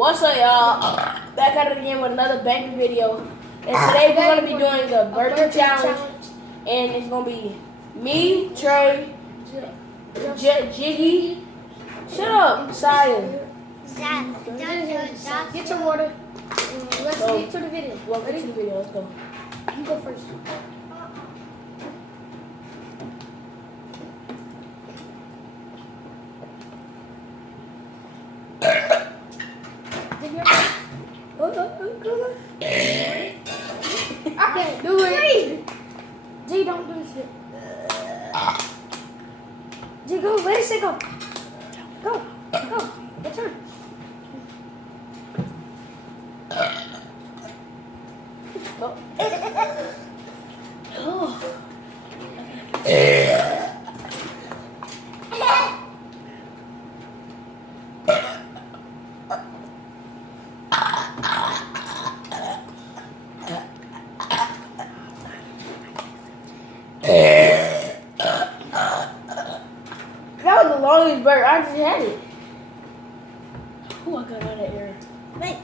What's up, y'all? Back at it again with another banger video. And today we're going to be doing the burping challenge. And it's going to be me, Trey, Jiggy. Shut up, Saya. Get some water. Let's get to the video. Welcome to the video. Let's go. You go first. I can't do it. G, don't do this shit. G, go. Let it sit. Go. Go. Go. Your turn. Oh. That was the longest burp. I just had it. Oh, I got out of air. Wait.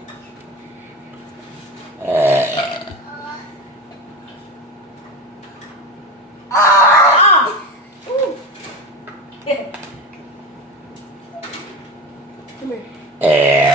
Come here.